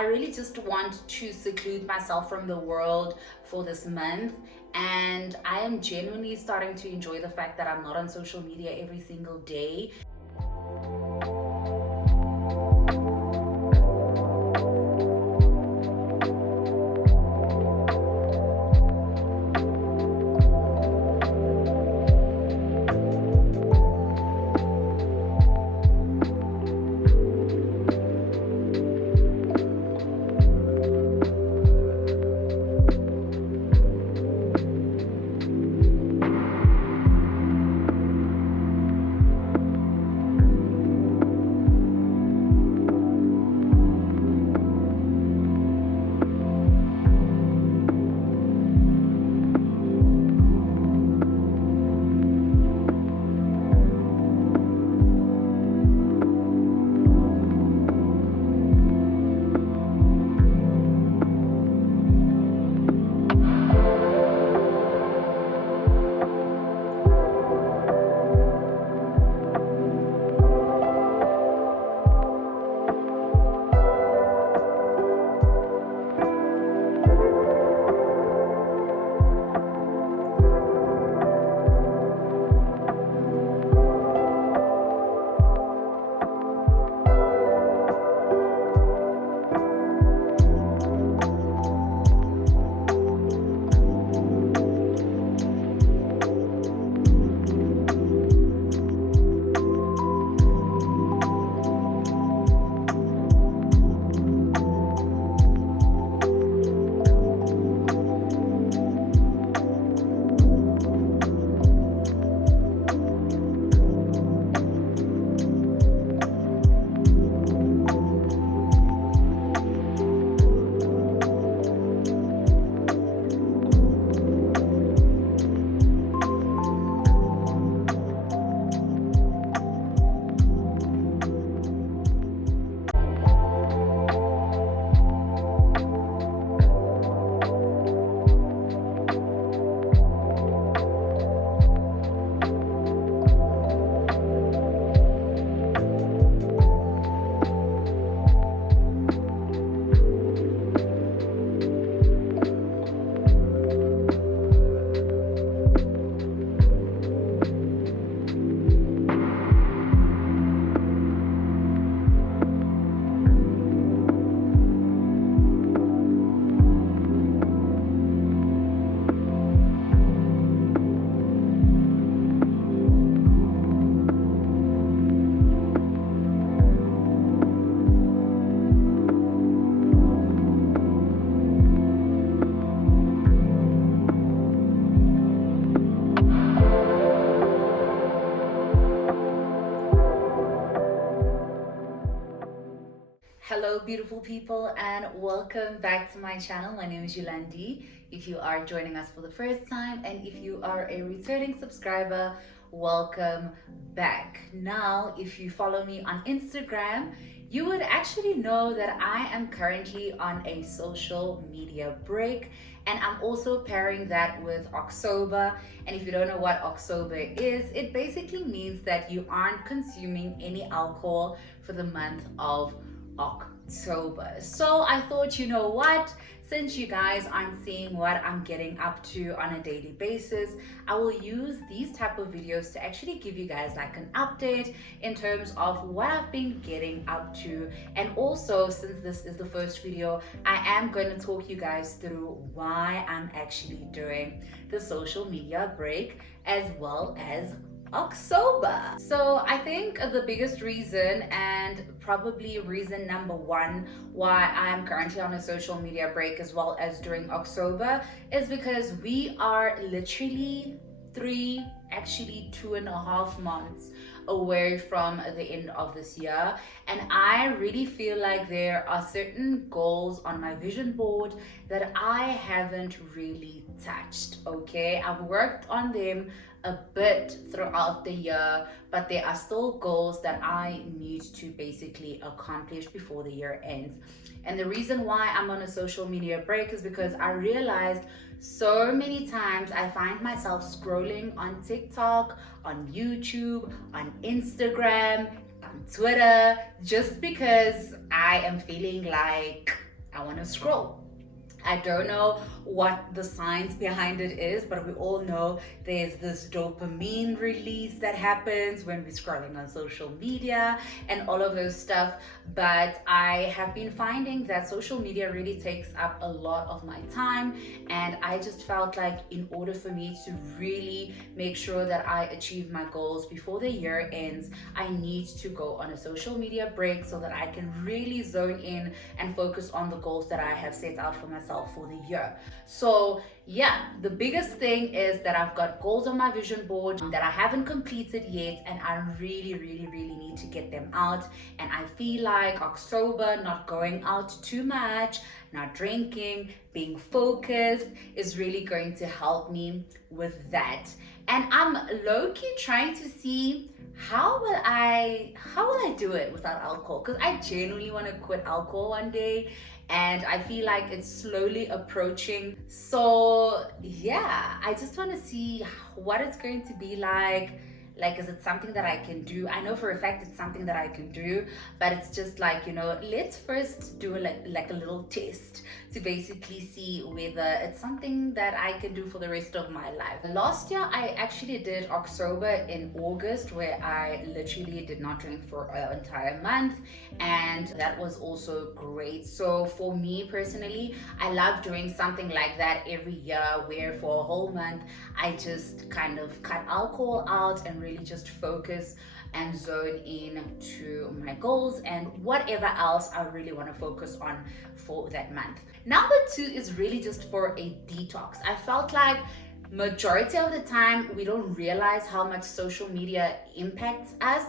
I really just want to seclude myself from the world for this month. And I am genuinely starting to enjoy the fact that I'm not on social media every single day. Hello beautiful people, and welcome back to my channel. My name is Yolandi. If you are joining us for the first time, and if you are a returning subscriber, welcome back. Now, if you follow me on Instagram, you would actually know that I am currently on a social media break, and I'm also pairing that with October. And if you don't know what October is, it basically means that you aren't consuming any alcohol for the month of October. So I thought, you know what, since you guys aren't seeing what I'm getting up to on a daily basis, I will use these type of videos to actually give you guys like an update in terms of what I've been getting up to. And also, since this is the first video, I am going to talk you guys through why I'm actually doing the social media break as well as October. So I think the biggest reason, and probably reason number one why I'm currently on a social media break as well as during October, is because we are literally 2.5 months away from the end of this year, and I really feel like there are certain goals on my vision board that I haven't really touched. Okay, I've worked on them a bit throughout the year, but there are still goals that I need to basically accomplish before the year ends. And the reason why I'm on a social media break is because I realized so many times I find myself scrolling on TikTok, on YouTube, on Instagram, on Twitter, just because I am feeling like I want to scroll. I don't know what the science behind it is, but we all know there's this dopamine release that happens when we're scrolling on social media and all of those stuff. But I have been finding that social media really takes up a lot of my time, and I just felt like in order for me to really make sure that I achieve my goals before the year ends, I need to go on a social media break so that I can really zone in and focus on the goals that I have set out for myself for the year. So yeah, the biggest thing is that I've got goals on my vision board that I haven't completed yet, and I really need to get them out. And I feel like October, not going out too much, not drinking, being focused is really going to help me with that. And I'm low-key trying to see how will I do it without alcohol, because I genuinely want to quit alcohol one day, and I feel like it's slowly approaching. So yeah, I just want to see what it's going to be like. Like, is it something that I can do? I know for a fact it's something that I can do, but it's just like, let's first do like a little test to basically see whether it's something that I can do for the rest of my life. Last year, I actually did October in August, where I literally did not drink for an entire month, and that was also great. So for me personally, I love doing something like that every year, where for a whole month I just kind of cut alcohol out and really just focus and zone in to my goals and whatever else I really want to focus on for that month. Number 2 is really just for a detox. I felt like majority of the time we don't realize how much social media impacts us,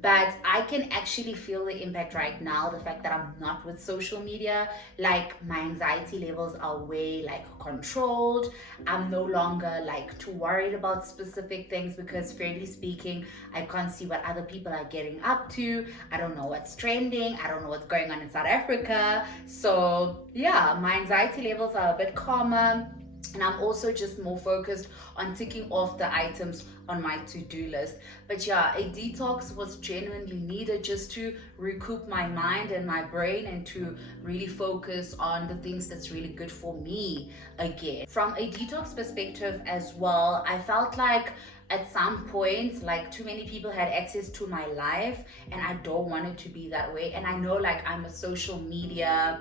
but I can actually feel the impact right now. The fact that I'm not with social media, like my anxiety levels are way like controlled. I'm no longer like too worried about specific things, because fairly speaking, I can't see what other people are getting up to. I don't know what's trending. I don't know what's going on in South Africa. So yeah, my anxiety levels are a bit calmer. And I'm also just more focused on ticking off the items on my to-do list. But yeah, a detox was genuinely needed just to recoup my mind and my brain, and to really focus on the things that's really good for me again. From a detox perspective as well, I felt like at some point, like, too many people had access to my life, and I don't want it to be that way. And I know, like, I'm a social media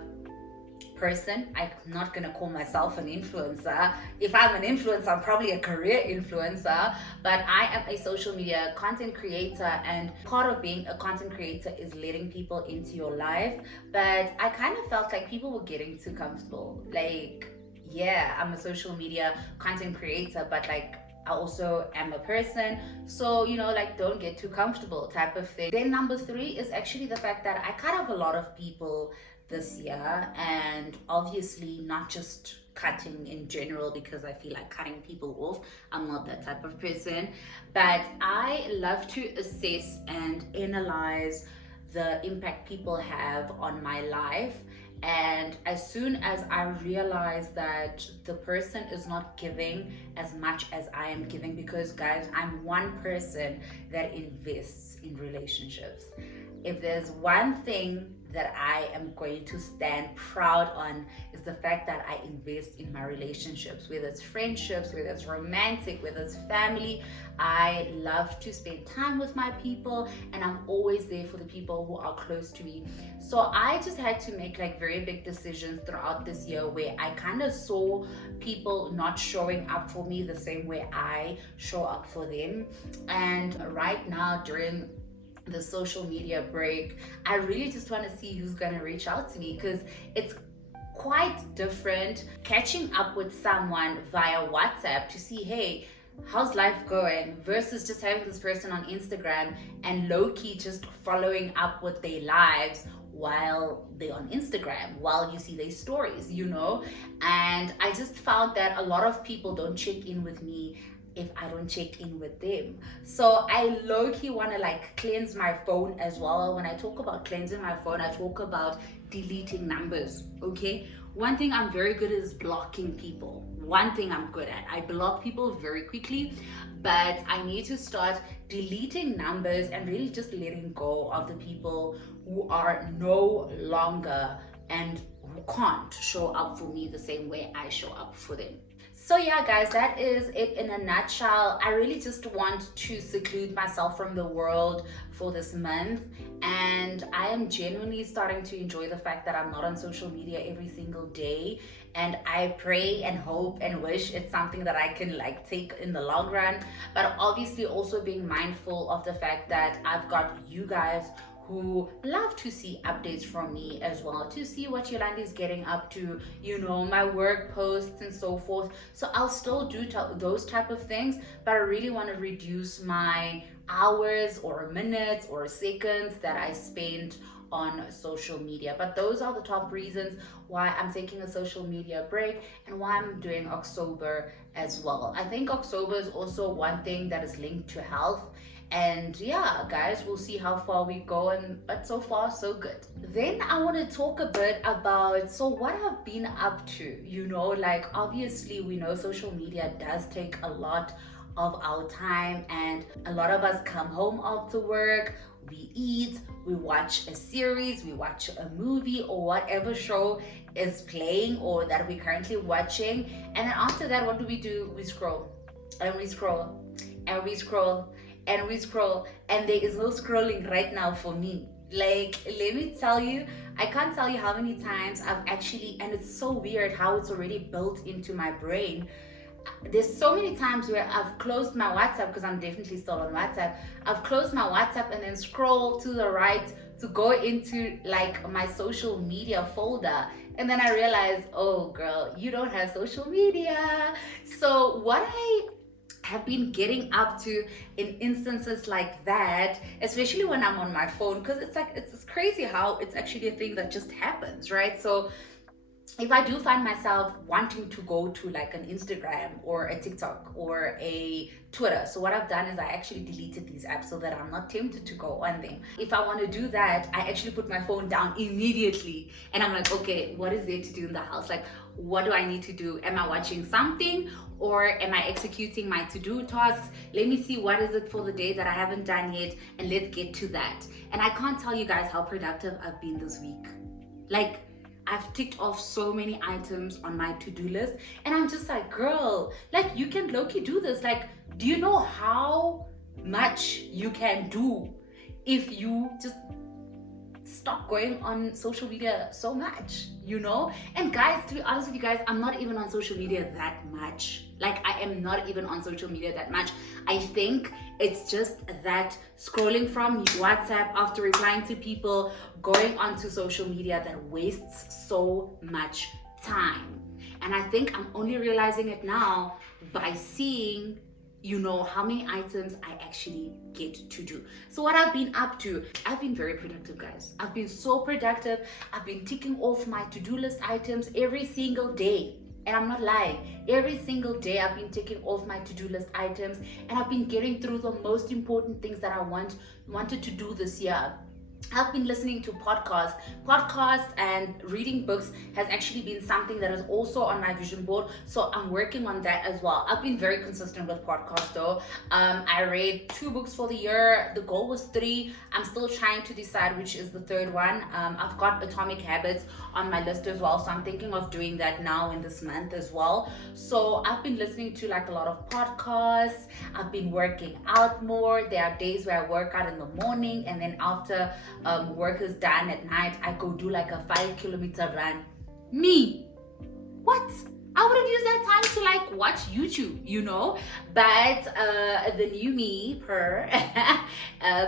person. I'm not gonna call myself an influencer. If I'm an influencer, I'm probably a career influencer, but I am a social media content creator, and part of being a content creator is letting people into your life. But I kind of felt like people were getting too comfortable. Like, yeah, I'm a social media content creator, but like, I also am a person, so like, don't get too comfortable type of thing. Then number 3 is actually the fact that I cut off a lot of people this year, and obviously not just cutting in general because I feel like cutting people off. I'm not that type of person, but I love to assess and analyze the impact people have on my life. And as soon as I realize that the person is not giving as much as I am giving, because guys, I'm one person that invests in relationships. If there's one thing that I am going to stand proud on, is the fact that I invest in my relationships, whether it's friendships, whether it's romantic, whether it's family. I love to spend time with my people, and I'm always there for the people who are close to me. So I just had to make like very big decisions throughout this year, where I kind of saw people not showing up for me the same way I show up for them. And right now, during the social media break, I really just want to see who's gonna reach out to me, because it's quite different catching up with someone via WhatsApp to see, hey, how's life going, versus just having this person on Instagram and low-key just following up with their lives while they're on Instagram, while you see their stories. And I just found that a lot of people don't check in with me if I don't check in with them. So I low-key want to like cleanse my phone as well. When I talk about cleansing my phone, I talk about deleting numbers. Okay, one thing I'm very good at is blocking people. One thing I'm good at, I block people very quickly, but I need to start deleting numbers and really just letting go of the people who are no longer and who can't show up for me the same way I show up for them. So yeah, guys, that is it in a nutshell. I really just want to seclude myself from the world for this month, and I am genuinely starting to enjoy the fact that I'm not on social media every single day. And I pray and hope and wish it's something that I can like take in the long run, but obviously also being mindful of the fact that I've got you guys who love to see updates from me as well, to see what Yolandi is getting up to, you know, my work posts and so forth. So I'll still do those type of things, but I really want to reduce my hours or minutes or seconds that I spend on social media. But those are the top reasons why I'm taking a social media break and why I'm doing October as well. I think October is also one thing that is linked to health. And yeah, guys, we'll see how far we go, but so far so good. Then I want to talk a bit about what I've been up to. You know, like obviously we know social media does take a lot of our time, and a lot of us come home after work, we eat, we watch a series, we watch a movie or whatever show is playing or that we're currently watching, and then after that, what do? We scroll and we scroll and we scroll and we scroll, and there is no scrolling right now for me. Like, let me tell you, I can't tell you how many times I've actually, and it's so weird how it's already built into my brain. There's so many times where I've closed my WhatsApp, because I'm definitely still on WhatsApp. I've closed my WhatsApp and then scroll to the right to go into like my social media folder, and then I realize, oh girl, you don't have social media. So what I have been getting up to in instances like that, especially when I'm on my phone, because it's like it's crazy how it's actually a thing that just happens, right? So if I do find myself wanting to go to like an Instagram or a TikTok or a Twitter, so what I've done is I actually deleted these apps so that I'm not tempted to go on them. If I want to do that, I actually put my phone down immediately and I'm like, okay, what is there to do in the house? Like, what do I need to do? Am I watching something or am I executing my to-do tasks? Let me see what is it for the day that I haven't done yet, and let's get to that. And I can't tell you guys how productive I've been this week. Like, I've ticked off so many items on my to-do list, and I'm just like, girl, like you can low-key do this. Like, do you know how much you can do if you just stop going on social media so much, you know? And guys, to be honest with you guys, I'm not even on social media that much. Like, I am not even on social media that much. I think it's just that scrolling from WhatsApp after replying to people, going onto social media, that wastes so much time. And I think I'm only realizing it now by seeing, you know, how many items I actually get to do. So what I've been up to, I've been very productive, guys. I've been so productive. I've been ticking off my to-do list items every single day. And I'm not lying. Every single day I've been ticking off my to-do list items, and I've been getting through the most important things that I wanted to do this year. I've been listening to podcasts and reading books has actually been something that is also on my vision board. So I'm working on that as well. I've been very consistent with podcasts though. I read 2 books for the year. The goal was 3. I'm still trying to decide which is the third one. I've got Atomic Habits on my list as well. So I'm thinking of doing that now in this month as well. So I've been listening to like a lot of podcasts. I've been working out more. There are days where I work out in the morning, and then after work is done at night, I go do like a 5-kilometer run. Me, what? I wouldn't use that time to like watch YouTube, you know? But the new me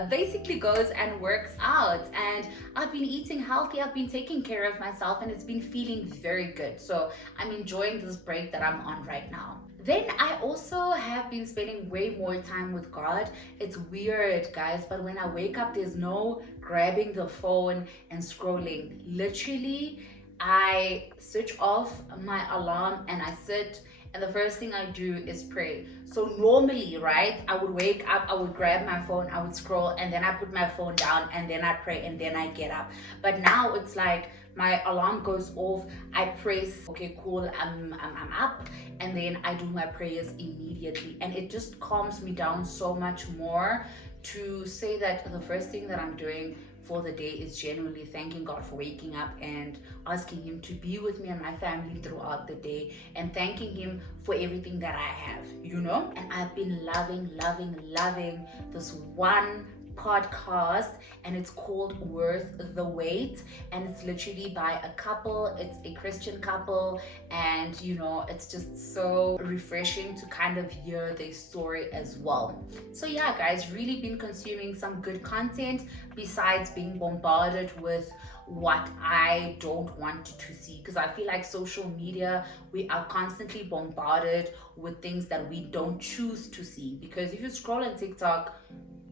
basically goes and works out, and I've been eating healthy, I've been taking care of myself, and it's been feeling very good. So I'm enjoying this break that I'm on right now. Then I also have been spending way more time with God. It's weird, guys, but when I wake up, there's no grabbing the phone and scrolling. Literally, I switch off my alarm and I sit, and the first thing I do is pray. So normally, right, I would wake up, I would grab my phone, I would scroll, and then I put my phone down, and then I pray, and then I get up. But now it's like my alarm goes off, I press, okay, cool, I'm up, and then I do my prayers immediately, and it just calms me down so much more to say that the first thing that I'm doing for the day is genuinely thanking God for waking up and asking Him to be with me and my family throughout the day, and thanking Him for everything that I have, you know. And I've been loving this one podcast, and it's called Worth the Wait, and it's literally by a couple. It's a Christian couple, and you know, it's just so refreshing to kind of hear their story as well. So yeah guys, really been consuming some good content besides being bombarded with what I don't want to see, because I feel like social media, we are constantly bombarded with things that we don't choose to see. Because if you scroll on TikTok,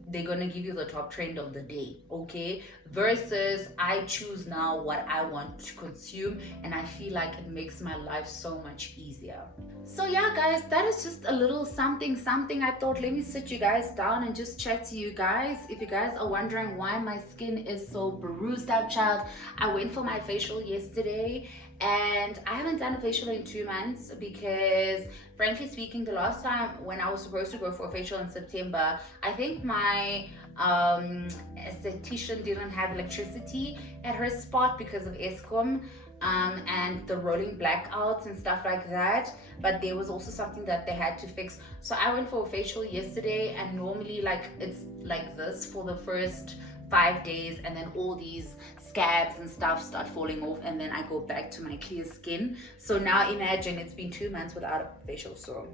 they're gonna give you the top trend of the day, okay? Versus I choose now what I want to consume, and I feel like it makes my life so much easier. So yeah guys, that is just a little something. I thought, let me sit you guys down and just chat to you guys. If you guys are wondering why my skin is so bruised up, child, I went for my facial yesterday, and I haven't done a facial in 2 months because, frankly speaking, the last time when I was supposed to go for a facial in September, I think my esthetician didn't have electricity at her spot because of Eskom, and the rolling blackouts and stuff like that. But there was also something that they had to fix. So I went for a facial yesterday, and normally like it's like this for the first 5 days, and then all these scabs and stuff start falling off, and then I go back to my clear skin. So now imagine it's been 2 months without a facial. So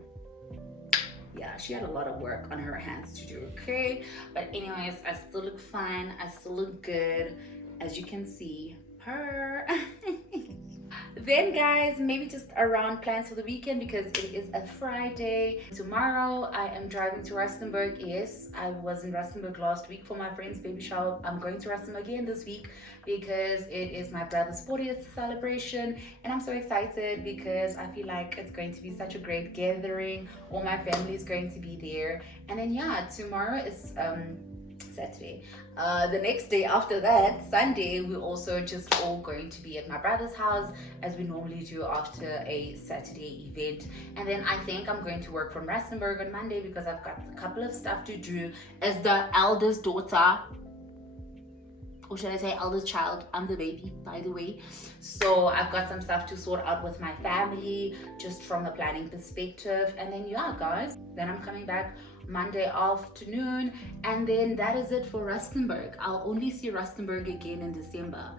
yeah, she had a lot of work on her hands to do, okay? But anyways, I still look fine, I still look good, as you can see. Purr. Then guys, maybe just around plans for the weekend, because it is a Friday. Tomorrow I am driving to Rustenburg. Yes, I was in Rustenburg last week for my friend's baby shower. I'm going to Rustenburg again this week because it is my brother's 40th celebration, and I'm so excited because I feel like it's going to be such a great gathering. All my family is going to be there. And then yeah, tomorrow is Saturday. The next day after that, Sunday, we're also just all going to be at my brother's house, as we normally do after a Saturday event. And then I think I'm going to work from Rustenburg on Monday because I've got a couple of stuff to do as the eldest daughter, or should I say eldest child. I'm the baby, by the way. So I've got some stuff to sort out with my family, just from a planning perspective. And then yeah guys, then I'm coming back Monday afternoon, and then that is it for Rustenburg. I'll only see Rustenburg again in December.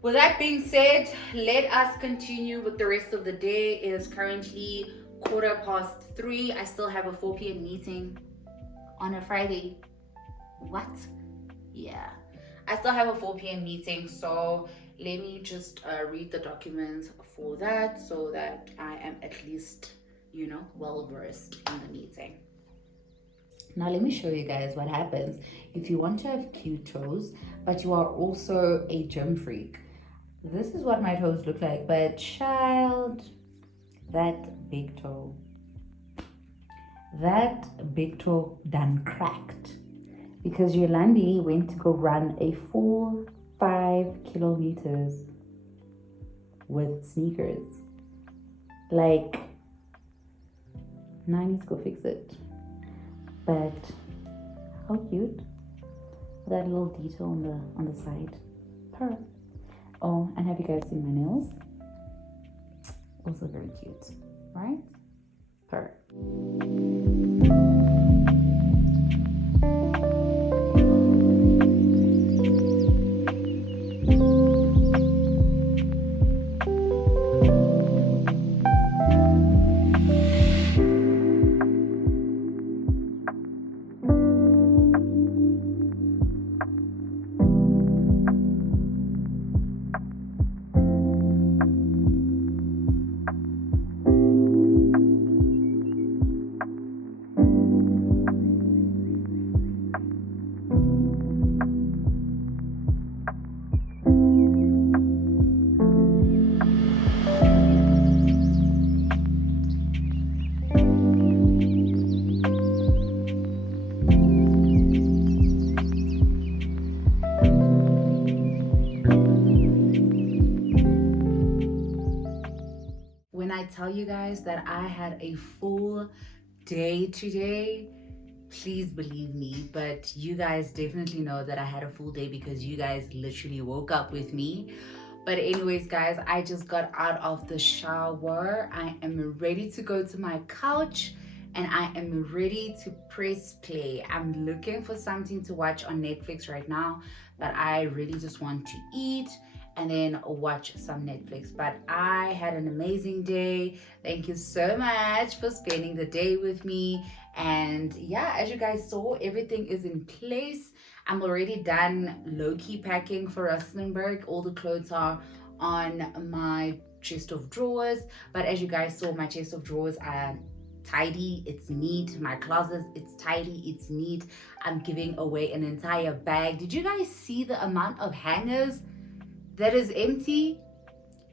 With that being said, let us continue with the rest of the day. It is currently 3:15. I still have a 4 p.m. meeting on a Friday. What? Yeah, I still have a 4 p.m. meeting, so let me just read the documents for that, so that I am at least, you know, well versed in the meeting. Now let me show you guys what happens if you want to have cute toes but you are also a gym freak. This is what my toes look like, but child, that big toe done cracked because Yolandi went to go run a full 5 kilometers with sneakers. Like, now I need to go fix it. But how cute, that little detail on the side. Purr. Oh, and have you guys seen my nails? Also very cute, right? Purr. When I tell you guys that I had a full day today, please believe me, but you guys definitely know that I had a full day because you guys literally woke up with me. But anyways, guys, I just got out of the shower. I am ready to go to my couch and I am ready to press play. I'm looking for something to watch on Netflix right now, but I really just want to eat and then watch some Netflix. But I had an amazing day. Thank you so much for spending the day with me. And yeah, as you guys saw, everything is in place. I'm already done low-key packing for Rustenburg. All the clothes are on my chest of drawers. But as you guys saw, my chest of drawers are tidy, it's neat. My closet, it's tidy, it's neat. I'm giving away an entire bag. Did you guys see the amount of hangers that is empty?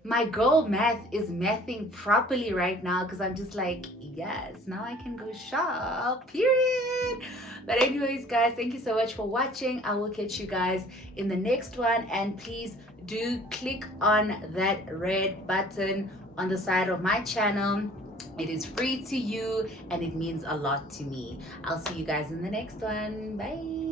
My girl math is mathing properly right now because I'm just like, yes, now I can go shop, period. But anyways, guys, thank you so much for watching. I will catch you guys in the next one, and please do click on that red button on the side of my channel. It is free to you and it means a lot to me. I'll see you guys in the next one. Bye.